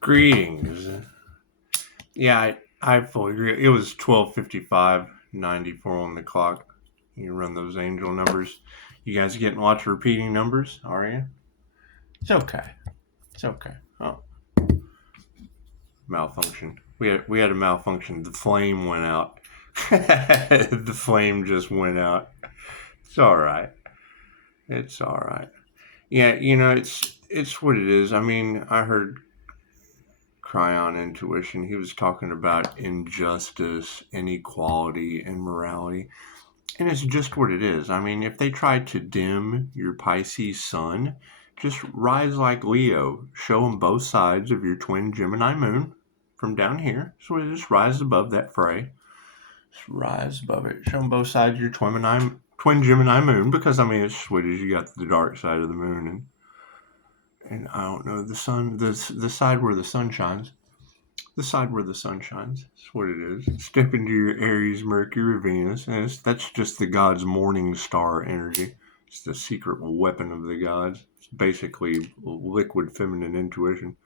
Greetings. Yeah, I fully agree. It was 12:55:94 on the clock. You run those angel numbers. You guys getting lots of repeating numbers, are you? It's okay. It's okay. Oh, malfunction. We had a malfunction. The flame went out. The flame just went out. It's all right. It's all right. Yeah, it's what it is. I mean, I heard Cryon Intuition. He was talking about injustice, inequality, and morality. And it's just what it is. I mean, if they try to dim your Pisces sun, just rise like Leo. Show them both sides of your twin Gemini moon from down here. So it just rise above that fray. Just rise above it. Show them both sides of your twin Gemini moon, because I mean, it's sweet as you got the dark side of the moon and I don't know, the sun, the side where the sun shines. The side where the sun shines. That's what it is. Step into your Aries, Mercury, Venus. And that's just the gods' morning star energy. It's the secret weapon of the gods. It's basically liquid feminine intuition.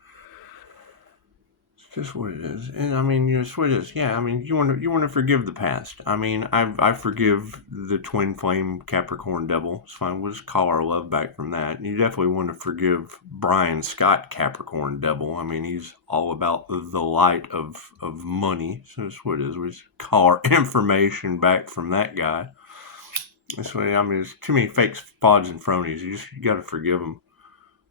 It's just what it is. And I mean, it's what it is. Yeah, I mean, you want to forgive the past. I mean, I forgive the twin flame Capricorn Devil. It's fine. We'll just call our love back from that. And you definitely want to forgive Brian Scott Capricorn Devil. I mean, he's all about the light of money. So that's what it is. We just call our information back from that guy. That's what I mean. There's too many fakes, frauds, and phonies. You got to forgive them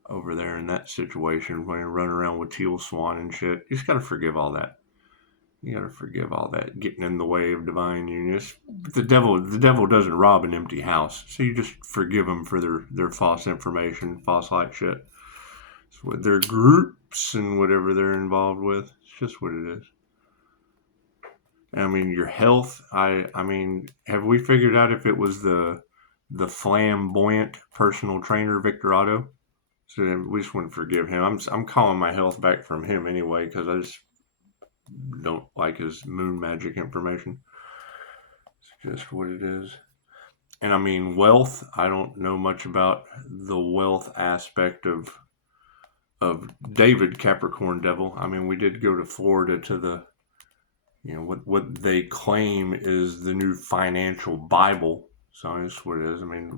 over there in that situation when you're running around with Teal Swan and shit. You just got to forgive all that. You got to forgive all that getting in the way of divine union. The devil doesn't rob an empty house, so you just forgive them for their false information, false light shit. It's what their groups and whatever they're involved with. It's just what it is. I mean, your health. I mean, have we figured out if it was the flamboyant personal trainer Victor Otto? So we just want to forgive him. I'm calling my health back from him anyway, because I just don't like his moon magic information. It's just what it is. And I mean, wealth. I don't know much about the wealth aspect of David Capricorn Devil. I mean, we did go to Florida to the, what they claim is the new financial Bible. So that's what it is. I mean,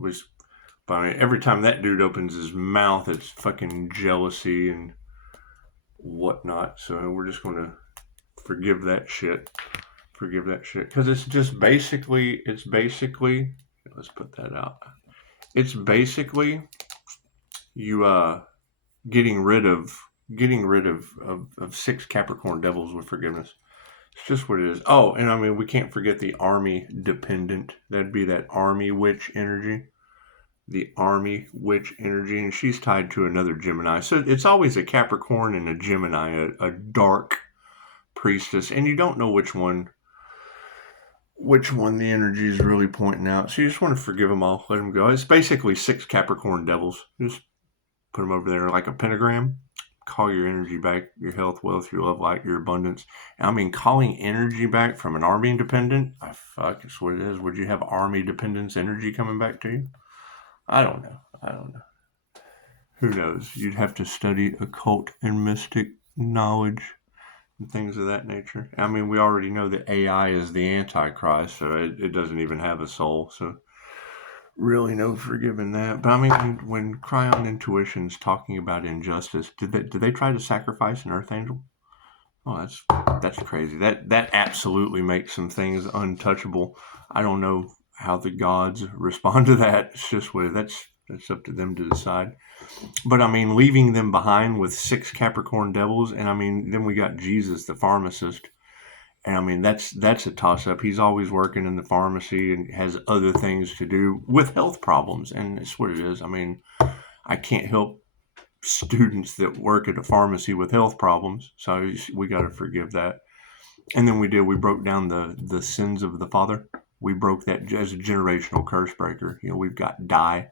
but every time that dude opens his mouth, it's fucking jealousy and whatnot. So we're just going to forgive that shit. Forgive that shit. Because it's basically, let's put that out. It's basically you getting rid of 6 Capricorn Devils with forgiveness. It's just what it is. Oh, and I mean, we can't forget the army dependent. That'd be that army witch energy. The army witch energy, and she's tied to another Gemini. So it's always a Capricorn and a Gemini, a dark priestess, and you don't know which one the energy is really pointing out. So you just want to forgive them all, let them go. It's basically 6 Capricorn Devils. Just put them over there like a pentagram. Call your energy back, your health, wealth, your love, light, your abundance. I mean, calling energy back from an army dependent, it's what it is. Would you have army dependence energy coming back to you? I don't know. Who knows? You'd have to study occult and mystic knowledge and things of that nature. I mean, we already know that AI is the Antichrist, so it doesn't even have a soul. So really no forgiving that. But I mean, when Cryon Intuition's talking about injustice, did they try to sacrifice an Earth Angel? Oh, that's crazy. That absolutely makes some things untouchable. I don't know how the gods respond to that. It's just that's up to them to decide. But I mean, leaving them behind with 6 Capricorn Devils, and I mean, then we got Jesus, the pharmacist, and I mean, that's a toss up. He's always working in the pharmacy and has other things to do with health problems, and it's what it is. I mean, I can't help students that work at a pharmacy with health problems, so we got to forgive that. And then we broke down the sins of the father. We broke that as a generational curse breaker. We've got die,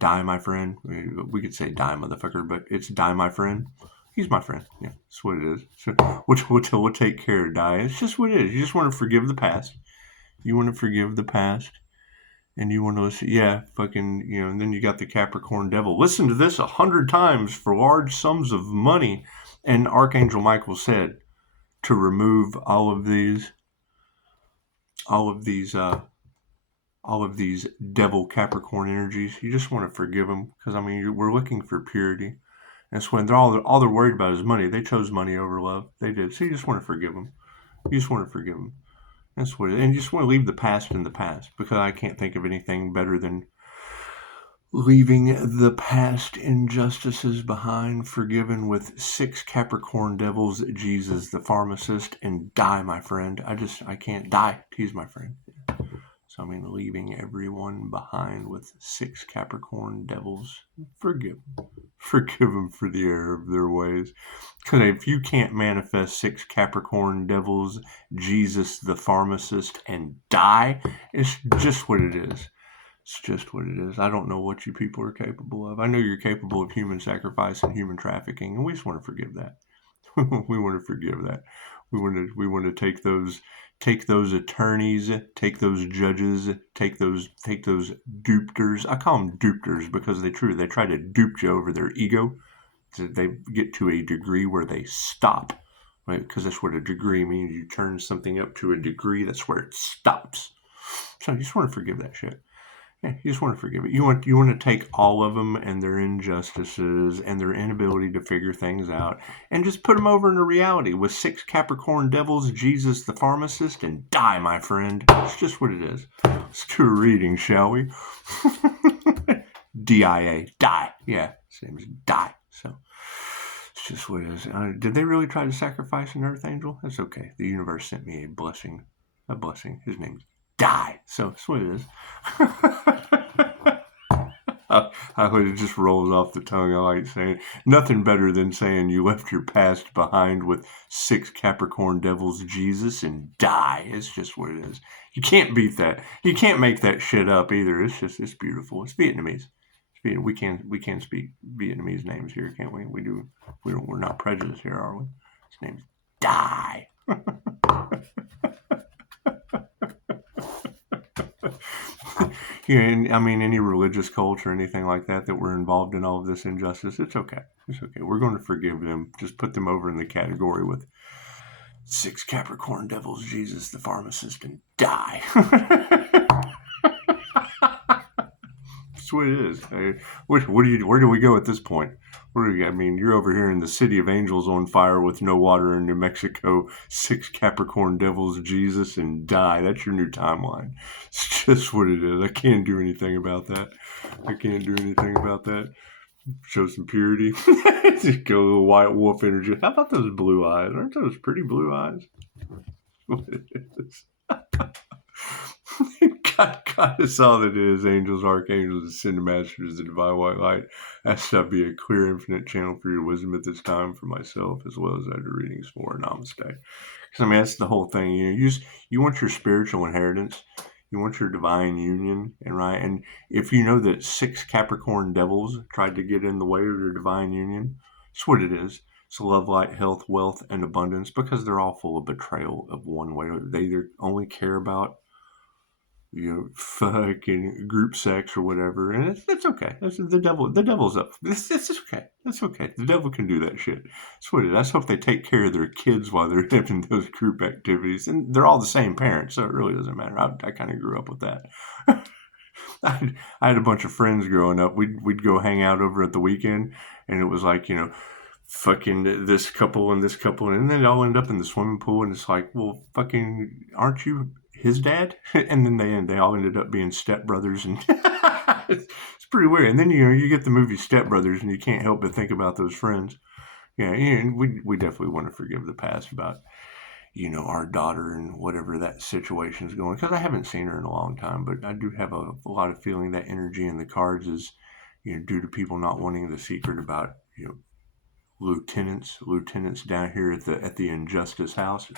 my friend. We could say die, motherfucker, but it's die, my friend. He's my friend. Yeah, that's what it is. So we'll take care of die. It's just what it is. You just want to forgive the past. You want to forgive the past. And you want to listen, and then you got the Capricorn Devil. Listen to this 100 times for large sums of money. And Archangel Michael said to remove all of these devil Capricorn energies. You just want to forgive them, because I mean we're looking for purity. That's when all they're worried about is money. They chose money over love. They did. So you just want to forgive them. You just want to forgive them. That's what it is. And you just want to leave the past in the past, because I can't think of anything better than leaving the past injustices behind, forgiven with 6 Capricorn devils, Jesus the pharmacist, and die, my friend. I can't die. He's my friend. So I mean, leaving everyone behind with 6 Capricorn devils. Forgive them for the error of their ways. Because if you can't manifest 6 Capricorn devils, Jesus the pharmacist, and die, it's just what it is. It's just what it is. I don't know what you people are capable of. I know you're capable of human sacrifice and human trafficking, and we just want to forgive that. We want to forgive that. We want to take those attorneys, take those judges, take those dupers. I call them dupers because they try to dupe you over their ego. So they get to a degree where they stop, right? Because that's what a degree means. You turn something up to a degree, that's where it stops. So you just want to forgive that shit. Yeah, you just want to forgive it. You want to take all of them and their injustices and their inability to figure things out and just put them over into reality with 6 Capricorn devils, Jesus the pharmacist, and die, my friend. It's just what it is. Let's do a reading, shall we? D-I-A, die. Yeah, his name is Die. So it's just what it is. Did they really try to sacrifice an earth angel? That's okay. The universe sent me a blessing. His name's Die. So that's what it is. It just rolls off the tongue. I like saying nothing better than saying you left your past behind with 6 Capricorn devils, Jesus, and die. It's just what it is. You can't beat that. You can't make that shit up either. It's beautiful. It's Vietnamese. We can speak Vietnamese names here, can't we? We're not prejudiced here, are we? His name's Die. Yeah, and I mean, any religious cult or anything like that we're involved in all of this injustice, it's okay. It's okay. We're going to forgive them. Just put them over in the category with 6 Capricorn devils, Jesus the pharmacist, and die. That's what it is. Where do we go at this point? I mean, you're over here in the city of angels on fire with no water in New Mexico, 6 Capricorn devils, Jesus, and die. That's your new timeline. It's just what it is. I can't do anything about that. Show some purity. Just go a little white wolf energy. How about those blue eyes? Aren't those pretty blue eyes? What it is. God is all that is. Angels, archangels, ascended masters, the divine white light. Ask that be a clear, infinite channel for your wisdom at this time for myself, as well as other readings for Namaste. Because I mean, that's the whole thing. You want your spiritual inheritance. You want your divine union, and if you know that 6 Capricorn devils tried to get in the way of your divine union, it's what it is. It's love, light, health, wealth, and abundance, because they're all full of betrayal of one way. They either only care about fucking group sex or whatever, and it's okay. The devil's up. It's okay. That's okay. The devil can do that shit. That's what it is. I hope they take care of their kids while they're having those group activities, and they're all the same parents, so it really doesn't matter. I kind of grew up with that. I had a bunch of friends growing up. We'd go hang out over at the weekend, and it was like, fucking this couple, and then they all end up in the swimming pool, and it's like, well, fucking, aren't you his dad? And then they all ended up being stepbrothers, and it's pretty weird. And then you get the movie Step Brothers, and you can't help but think about those friends. Yeah, and we definitely want to forgive the past about our daughter and whatever that situation is going. Because I haven't seen her in a long time, but I do have a lot of feeling that energy in the cards is due to people not wanting the secret about lieutenants down here at the Injustice House,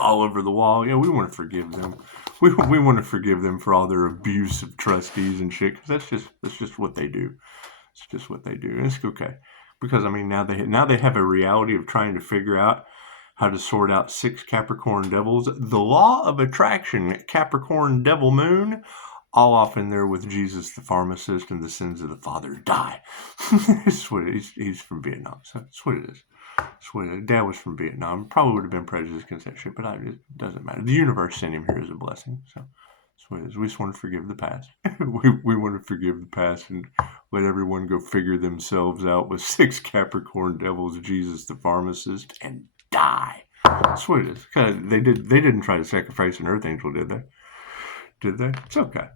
all over the wall. Yeah, we want to forgive them. We want to forgive them for all their abuse of trustees and shit, because that's just what they do. It's just what they do, and it's okay. Because I mean, now they have a reality of trying to figure out how to sort out 6 Capricorn devils. The law of attraction, Capricorn Devil Moon, all off in there with Jesus the pharmacist and the sins of the father die. That's what it is. He's from Vietnam, so that's what it is. That's what it is. Dad was from Vietnam. Probably would have been prejudiced against that shit, but it doesn't matter. The universe sent him here as a blessing, so that's what it is. We just want to forgive the past. we want to forgive the past and let everyone go figure themselves out with 6 Capricorn devils, Jesus the pharmacist, and die. That's what it is. They didn't try to sacrifice an earth angel, did they? Did they? It's okay.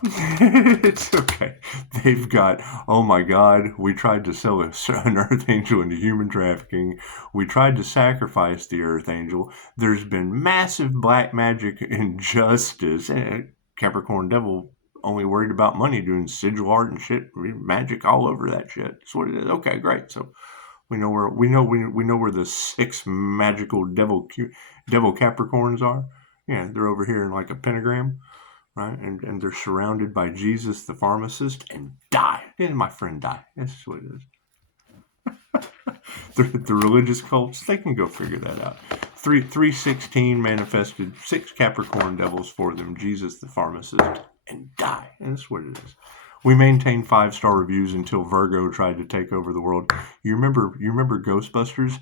It's okay. They've got, oh my God, we tried to sell an earth angel into human trafficking. We tried to sacrifice the earth angel. There's been massive black magic injustice. Capricorn Devil only worried about money, doing sigil art and shit, magic all over that shit. That's what it is. Okay, great. So we know where the 6 magical devil Capricorns are. Yeah, they're over here in like a pentagram. Right? And they're surrounded by Jesus the pharmacist and die. And my friend die. That's what it is. the religious cults, they can go figure that out. 316 manifested 6 Capricorn devils for them, Jesus the pharmacist, and die. And that's what it is. We maintained 5-star reviews until Virgo tried to take over the world. You remember Ghostbusters?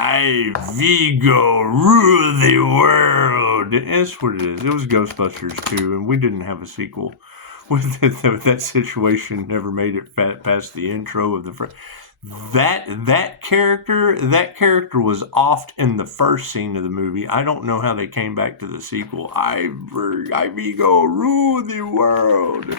I, Vigo, rule the world. That's what it is. It was Ghostbusters 2, and we didn't have a sequel. That situation never made it past the intro of the that character was off in the first scene of the movie. I don't know how they came back to the sequel. I Vigo, rule the world.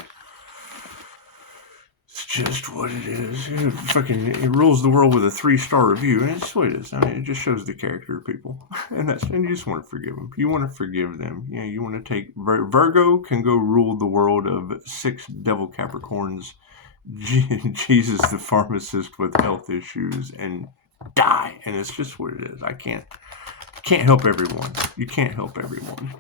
It's just what it is. It rules the world with a 3-star review, and it's what it is. I mean, it just shows the character of people, and you just want to forgive them. You want to forgive them. You want to take Virgo can go rule the world of 6 devil Capricorns, Jesus the pharmacist with health issues, and die. And it's just what it is. I can't help everyone. You can't help everyone.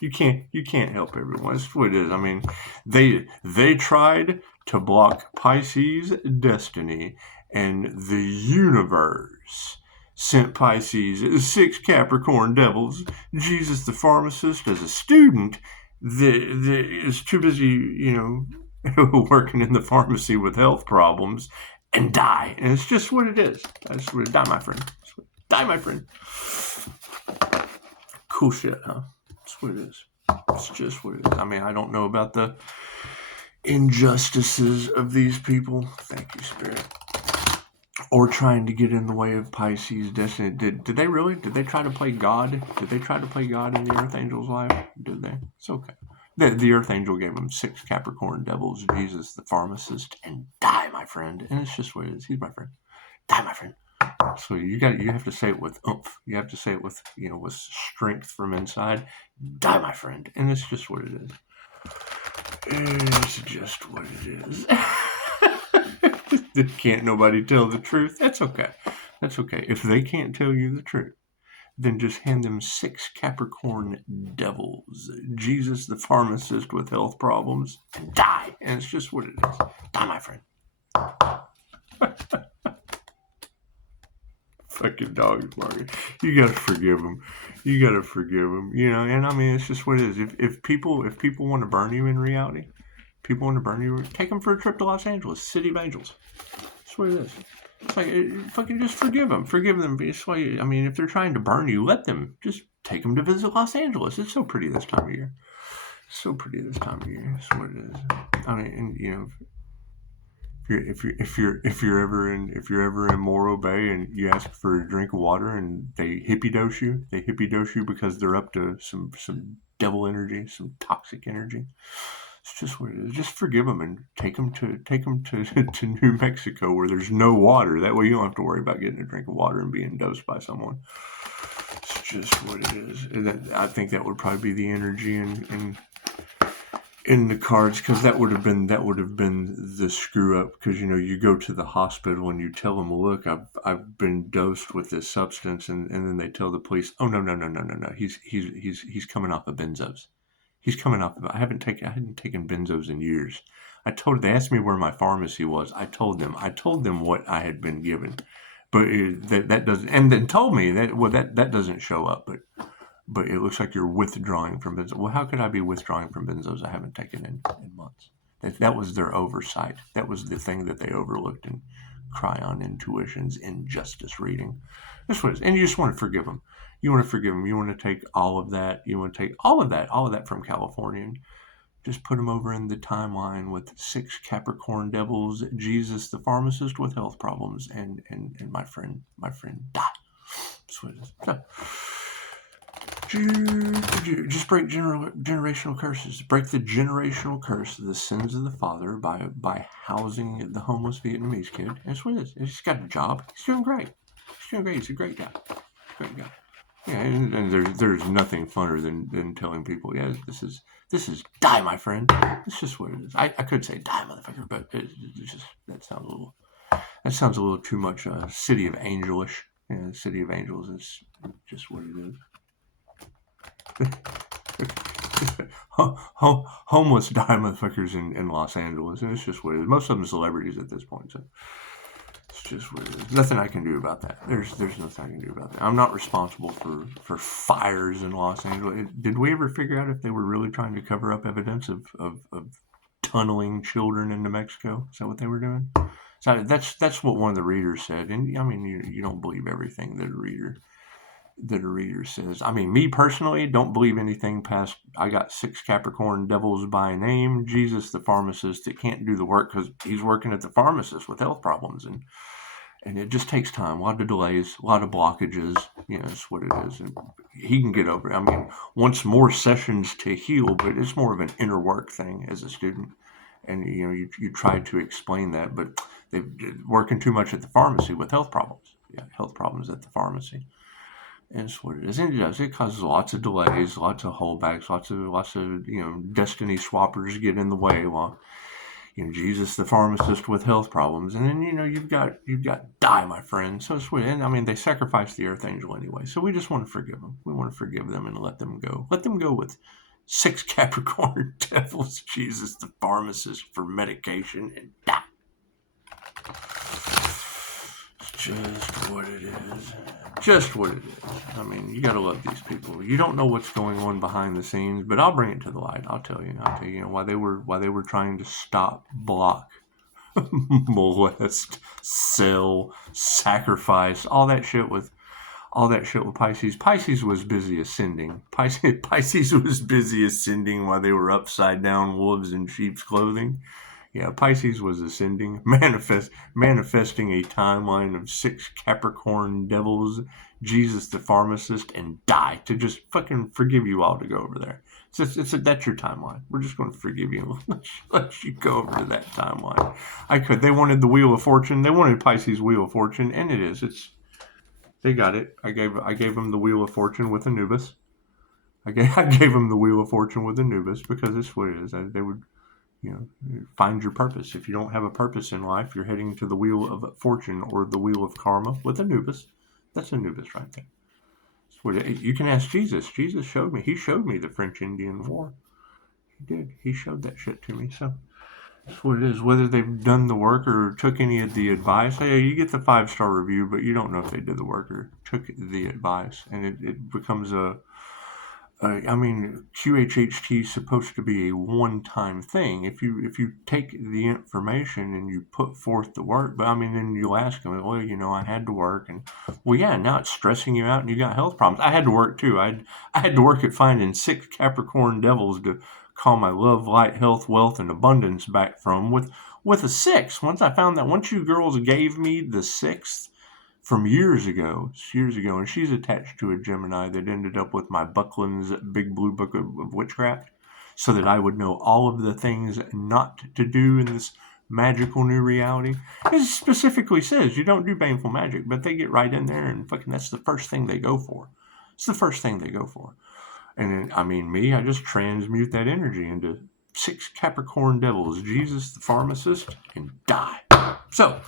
You can't help everyone. That's what it is. I mean, they tried to block Pisces' destiny, and the universe sent Pisces 6 Capricorn devils, Jesus the pharmacist as a student that is too busy, working in the pharmacy with health problems, and die. And it's just what it is. That's what it is. Die, my friend. Die, my friend. Cool shit, huh? That's what it is. It's just what it is. I mean, I don't know about the injustices of these people. Thank you, Spirit. Or trying to get in the way of Pisces' destiny. Did they really? Did they try to play God? Did they try to play God in the Earth Angel's life? Did they? It's okay. The Earth Angel gave him 6 Capricorn devils, Jesus the pharmacist, and die, my friend. And it's just what it is. He's my friend. Die, my friend. So you have to say it with oomph. You have to say it with with strength from inside. Die, my friend. And it's just what it is. It's just what it is. Can't nobody tell the truth? That's okay. That's okay. If they can't tell you the truth, then just hand them 6 Capricorn devils, Jesus the pharmacist with health problems, and die. And it's just what it is. Die, my friend. Fucking dogs, Margaret. You gotta forgive them. You gotta forgive them. And I mean, it's just what it is. If people want to burn you in reality, people want to burn you, take them for a trip to Los Angeles, City of Angels. That's what it is. It's like, fucking just forgive them. Forgive them. It's like, I mean, if they're trying to burn you, let them. Just take them to visit Los Angeles. It's so pretty this time of year. So pretty this time of year. That's what it is. I mean, if you're ever in Morro Bay and you ask for a drink of water and they hippie dose you because they're up to some devil energy, some toxic energy. It's just what it is. Just forgive them and take them to New Mexico where there's no water. That way you don't have to worry about getting a drink of water and being dosed by someone. It's just what it is. And I think that would probably be the energy in the cards, because that would have been the screw up, because you go to the hospital and you tell them, look, I've been dosed with this substance, and then they tell the police, oh no, he's coming off of benzos. He's coming off of, I hadn't taken benzos in years. They asked me where my pharmacy was. I told them what I had been given, but that doesn't, and then told me that, well, that doesn't show up, but but it looks like you're withdrawing from benzos. Well, how could I be withdrawing from benzos I haven't taken in months? That was their oversight. That was the thing that they overlooked in Cryon Intuition's Injustice reading. This was, and you just want to forgive them. You want to forgive them. You want to take all of that. You want to take all of that from California, and just put them over in the timeline with 6 Capricorn Devils, Jesus the pharmacist with health problems, and my friend die. That's what it is. So, just break generational curses. Break the generational curse of the sins of the father by housing the homeless Vietnamese kid. That's what it is. He's got a job. He's doing great. He's a great guy. Great guy. Yeah, and there's nothing funner than telling people, yeah, this is die, my friend. It's just what it is. I could say die, motherfucker, but it's just that sounds a little too much City of Angelish. Yeah, City of Angels is just what it is. Homeless die motherfuckers in Los Angeles, and it's just what it is. Most of them celebrities at this point, so it's just what it is. Nothing I can do about that. There's nothing I can do about that. I'm not responsible for fires in Los Angeles. Did we ever figure out if they were really trying to cover up evidence of tunneling children into Mexico? Is that what they were doing? So that's what one of the readers said, and I mean you don't believe everything that a reader says. I mean, me personally, don't believe anything past, I got 6 Capricorn Devils by name, Jesus the pharmacist that can't do the work because he's working at the pharmacist with health problems, and it just takes time, a lot of delays, a lot of blockages. It's what it is, and he can get over it. I mean, wants more sessions to heal, but it's more of an inner work thing as a student, and you try to explain that, but they're working too much at the pharmacy with health problems. Health problems at the pharmacy. And it's what it is. And it does. It causes lots of delays, lots of holdbacks, lots of destiny swappers get in the way while Jesus the pharmacist with health problems. And then you've got die, my friend. So it's what, and I mean they sacrifice the earth angel anyway. So we just want to forgive them. We want to forgive them and let them go. Let them go with 6 Capricorn Devils, Jesus the pharmacist for medication, and die. Just what it is. Just what it is. I mean, you gotta love these people. You don't know what's going on behind the scenes, but I'll bring it to the light. I'll tell you why they were trying to stop, block, molest, sell, sacrifice, all that shit with Pisces. Pisces was busy ascending. Pisces was busy ascending while they were upside down wolves in sheep's clothing. Yeah, Pisces was ascending, manifesting a timeline of 6 Capricorn Devils, Jesus the pharmacist, and die to just fucking forgive you all to go over there. That's your timeline. We're just going to forgive you and let you go over to that timeline. They wanted the Wheel of Fortune. They wanted Pisces' Wheel of Fortune, and it is. They got it. I gave them the Wheel of Fortune with Anubis. I gave them the Wheel of Fortune with Anubis because it's what it is. They would. Find your purpose. If you don't have a purpose in life, you're heading to the Wheel of Fortune or the Wheel of Karma with Anubis. That's Anubis right there. You can ask Jesus. Jesus showed me. He showed me the French-Indian War. He did. He showed that shit to me. So that's what it is. Whether they've done the work or took any of the advice, hey, you get the 5-star review, but you don't know if they did the work or took the advice, and it becomes QHHT is supposed to be a one-time thing. If you take the information and you put forth the work, but then you'll ask them, well, I had to work, and now it's stressing you out and you got health problems. I had to work too. I had to work at finding 6 Capricorn Devils to call my love, light, health, wealth, and abundance back from with a 6. Once you girls gave me the 6th, from years ago, and she's attached to a Gemini that ended up with my Buckland's Big Blue Book of Witchcraft, so that I would know all of the things not to do in this magical new reality. It specifically says you don't do baneful magic, but they get right in there and fucking that's the first thing they go for. It's the first thing they go for. And then, I just transmute that energy into 6 Capricorn Devils, Jesus the pharmacist, and die. So,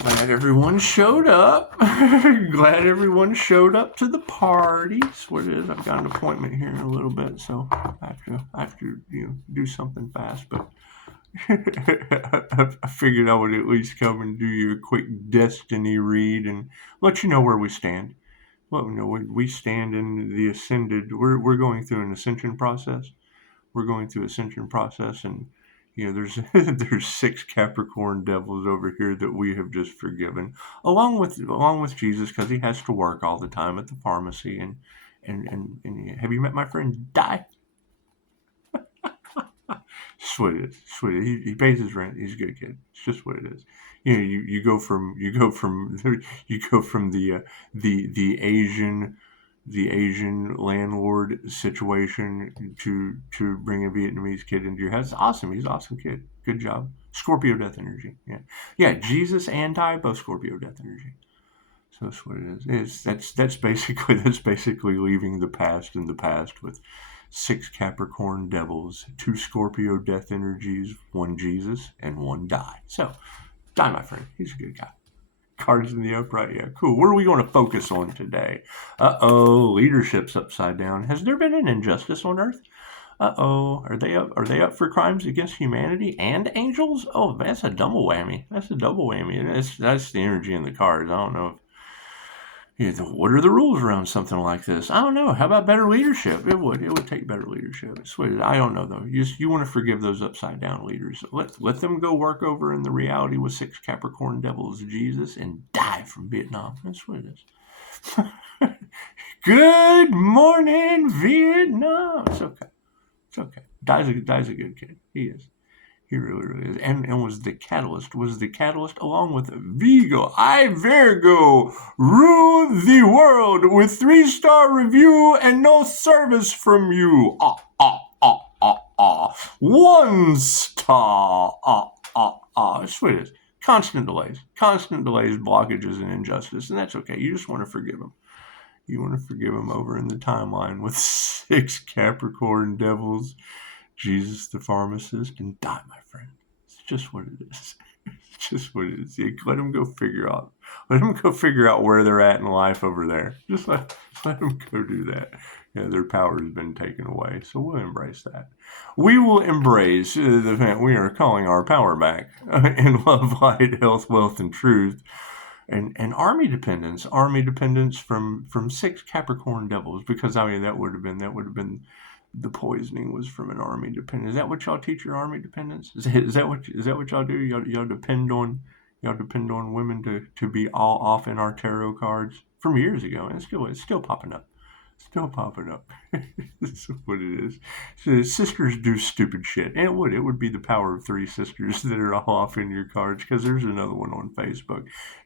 glad everyone showed up. Glad everyone showed up to the party. That's what it is. I've got an appointment here in a little bit, so I have to do something fast. But I figured I would at least come and do you a quick destiny read and let you know where we stand. Well, we stand in the ascended. We're going through an ascension process. We're going through ascension process, and there's there's 6 Capricorn devils over here that we have just forgiven, along with Jesus, because he has to work all the time at the pharmacy. And have you met my friend Di? It's what it is. It's what it is. He pays his rent. He's a good kid. It's just what it is. You go from you go from the Asian landlord situation to bring a Vietnamese kid into your house. It's awesome. He's an awesome kid. Good job. Scorpio death energy. Yeah. Jesus and Ty, both Scorpio death energy. So that's what it is. That's basically leaving the past in the past with 6 Capricorn devils, 2 Scorpio death energies, 1 Jesus, and 1 Die. So, Die, my friend. He's a good guy. Cards in the upright. Yeah, cool. What are we going to focus on today? Leadership's upside down. Has there been an injustice on Earth? Are they up for crimes against humanity and angels? Oh, that's a double whammy. That's the energy in the cards. I don't know what are the rules around something like this? I don't know. How about better leadership? It would take better leadership. I don't know though. You want to forgive those upside down leaders. Let them go work over in the reality with 6 Capricorn devils, Jesus, and die from Vietnam. That's what it is. Good morning, Vietnam. It's okay. It's okay. Die's a good kid. He is. He really is. And was the catalyst along with Virgo. Virgo, rule the world with 3-star review and no service from you. 1 star. That's what it is. Constant delays, blockages, and injustice. And that's okay. You just want to forgive him. You want to forgive him over in the timeline with 6 Capricorn devils, Jesus the pharmacist, and Die, my friend. It's just what it is. It's just what it is. Let them go figure out. Let them go figure out where they're at in life over there. Just let them go do that. Their power has been taken away, so we'll embrace that. We will embrace the fact we are calling our power back in love, light, health, wealth, and truth. And army dependence from 6 Capricorn devils, because that would have been the poisoning was from an army dependence. Is that what y'all teach your army dependence? Is that what y'all do? Y'all depend on women to be all off in our tarot cards from years ago, and it's still popping up. That's what it is. So sisters do stupid shit, and it would be the power of 3 sisters that are all off in your cards, because there's another one on Facebook.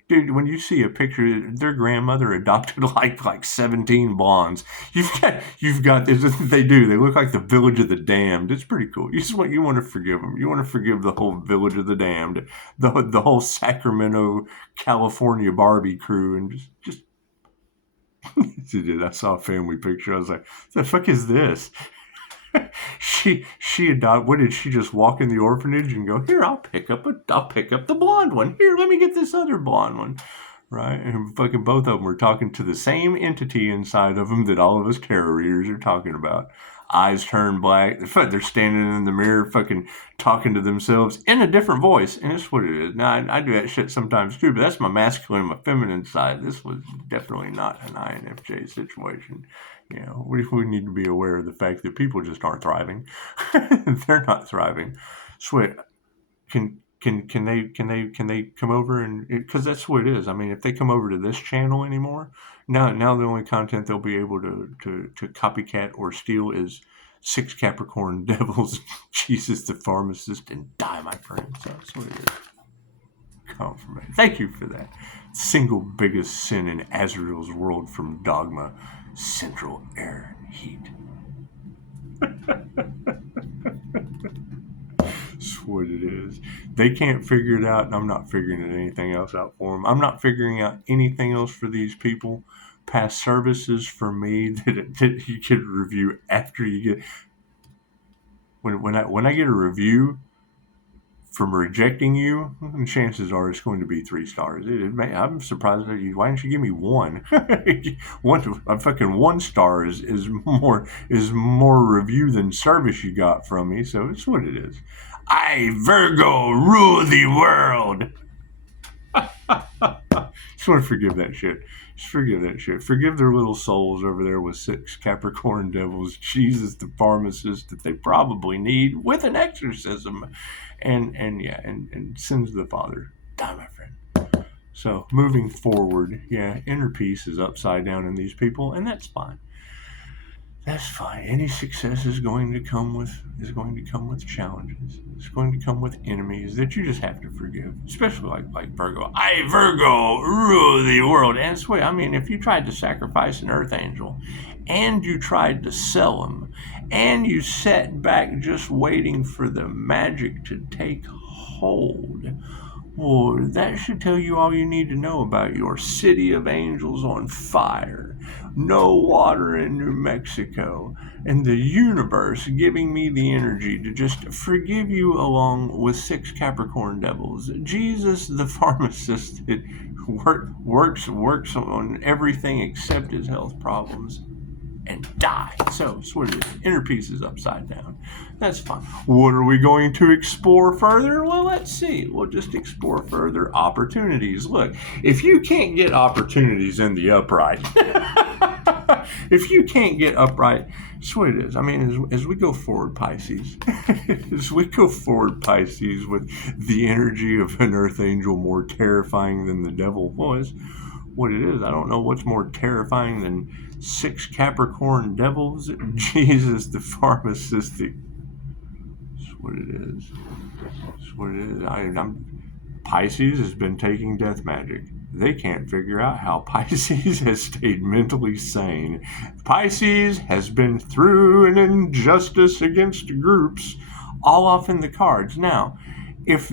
Dude, when you see a picture, their grandmother adopted like 17 blondes. You've got this. They look like the Village of the Damned. It's pretty cool. You want to forgive them. You want to forgive the whole Village of the Damned, the whole Sacramento, California Barbie crew, and just I saw a family picture. I was like, what the fuck is this? She adopted. What did she just walk in the orphanage and go, here, I'll pick up the blonde one. Here, let me get this other blonde one. Right? And fucking both of them were talking to the same entity inside of them that all of us tarot readers are talking about. Eyes turned black. They're standing in the mirror fucking talking to themselves in a different voice. And it's what it is. Now, I do that shit sometimes too, but that's my masculine and my feminine side. This was definitely not an INFJ situation. We need to be aware of the fact that people just aren't thriving. They're not thriving. Sweat. Can they come over and, because that's what it is. I mean, if they come over to this channel anymore, now the only content they'll be able to copycat or steal is 6 Capricorn devils, Jesus the pharmacist, and Die, my friend. So that's what it is. Confirmation. Thank you for that. Single biggest sin in Azrael's world from Dogma: central air heat. That's what it is. They can't figure it out, and I'm not figuring anything else out for them. I'm not figuring out anything else for these people. Past services for me that you can review after you get. When I get a review from rejecting you, chances are it's going to be 3 stars. I'm surprised at you. Why didn't you give me 1? One star is more review than service you got from me. So it's what it is. I, Virgo, rule the world. Just want to forgive that shit. Just forgive that shit. Forgive their little souls over there with 6 Capricorn devils. Jesus, the pharmacist that they probably need with an exorcism, and sins of the Father. Die, my friend. So moving forward, yeah, inner peace is upside down in these people, and that's fine. That's fine. Any success is going to come with challenges. It's going to come with enemies that you just have to forgive. Especially like Virgo. I, Virgo, rule the world. And it's way, I mean, if you tried to sacrifice an earth angel and you tried to sell him and you sat back just waiting for the magic to take hold, well, that should tell you all you need to know about your city of angels on fire, no water in New Mexico, and the universe giving me the energy to just forgive you along with 6 Capricorn devils. Jesus, the pharmacist, that works on everything except his health problems, and die. So, that's what it is. Inner peace is upside down. That's fine. What are we going to explore further? Well, let's see. We'll just explore further opportunities. Look, if you can't get opportunities in the upright, if you can't get upright, that's what it is. I mean, as we go forward, Pisces, as we go forward, Pisces, with the energy of an earth angel more terrifying than the devil was, what it is, I don't know what's more terrifying than 6 Capricorn devils. Jesus, the pharmacist. That's what it is. That's what it is. Pisces has been taking death magic. They can't figure out how Pisces has stayed mentally sane. Pisces has been through an injustice against groups all off in the cards. Now, if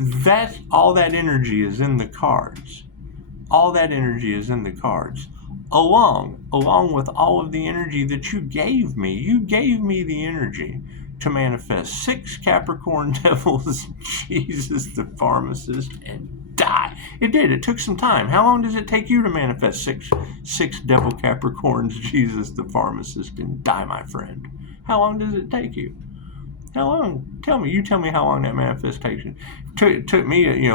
all that energy is in the cards, along with all of the energy that you gave me the energy to manifest 6 Capricorn devils, Jesus the pharmacist, and die. It did. It took some time. How long does it take you to manifest six devil Capricorns, Jesus the pharmacist, and die, my friend? How long does it take you? How long? Tell me how long that manifestation took me.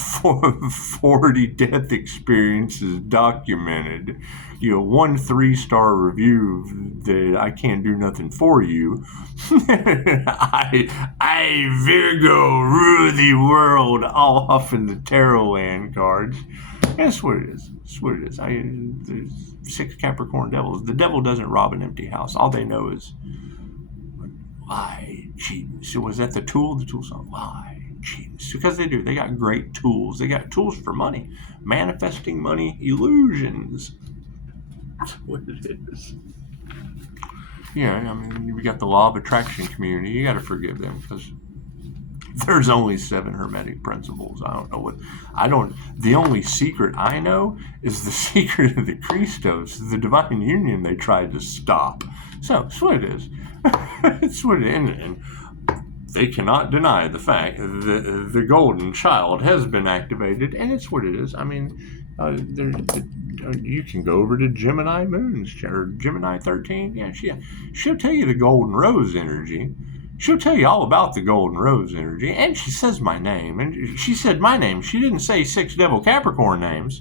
40 death experiences documented. 1 3-star review that I can't do nothing for you. I Virgo rule the world, all off in the tarot land cards. That's what it is. That's what it is. There's 6 Capricorn devils. The devil doesn't rob an empty house. All they know is, why cheating? So was that the Tool? The Tool song. Why cheating? Because they do. They got great tools. They got tools for money, manifesting money, illusions. That's what it is. Yeah, I mean, we got the law of attraction community. You got to forgive them because there's only 7 hermetic principles. The only secret I know is the secret of the Christos, the divine union they tried to stop. So, that's what it is. It's what it is. And they cannot deny the fact that the golden child has been activated, and it's what it is. I mean, you can go over to Gemini Moons, or Gemini 13. Yeah, she'll tell you the golden rose energy. She'll tell you all about the golden rose energy, and she says my name. And she said my name. She didn't say 6 devil Capricorn names.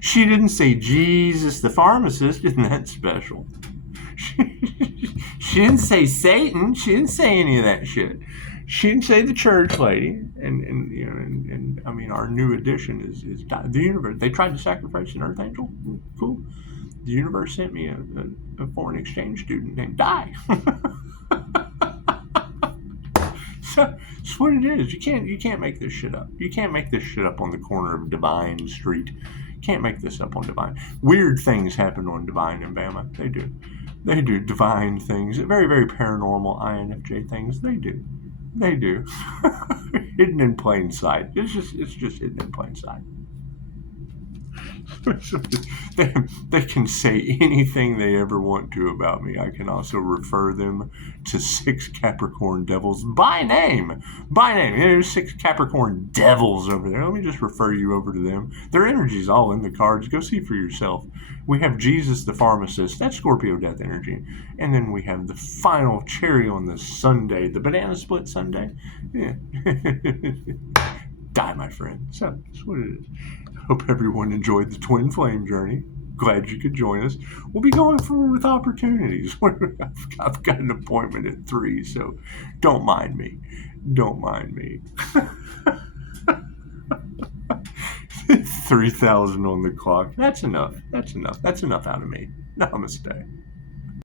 She didn't say Jesus the pharmacist. Isn't that special? She didn't say Satan. She didn't say any of that shit. She didn't say the church lady. And I mean, our new addition is the universe. They tried to sacrifice an earth angel. Cool. The universe sent me a foreign exchange student named Di. So it's what it is. You can't make this shit up. You can't make this shit up on the corner of Divine Street. You can't make this up on Divine. Weird things happen on Divine in Bama. They do. They do divine things. Very, very paranormal INFJ things. They do. They do. Hidden in plain sight. It's just hidden in plain sight. They can say anything they ever want to about me. I can also refer them to 6 Capricorn devils by name. There's 6 Capricorn devils over there. Let me just refer you over to them. Their energy's all in the cards. Go see for yourself. We have Jesus the pharmacist. That's Scorpio death energy. And then we have the final cherry on the sundae, the banana split sundae. Yeah. die, my friend. So that's what it is. Hope everyone enjoyed the twin flame journey. Glad you could join us. We'll be going forward with opportunities. I've got an appointment at 3, so don't mind me. Don't mind me. 3,000 on the clock. That's enough. That's enough. That's enough out of me. Namaste.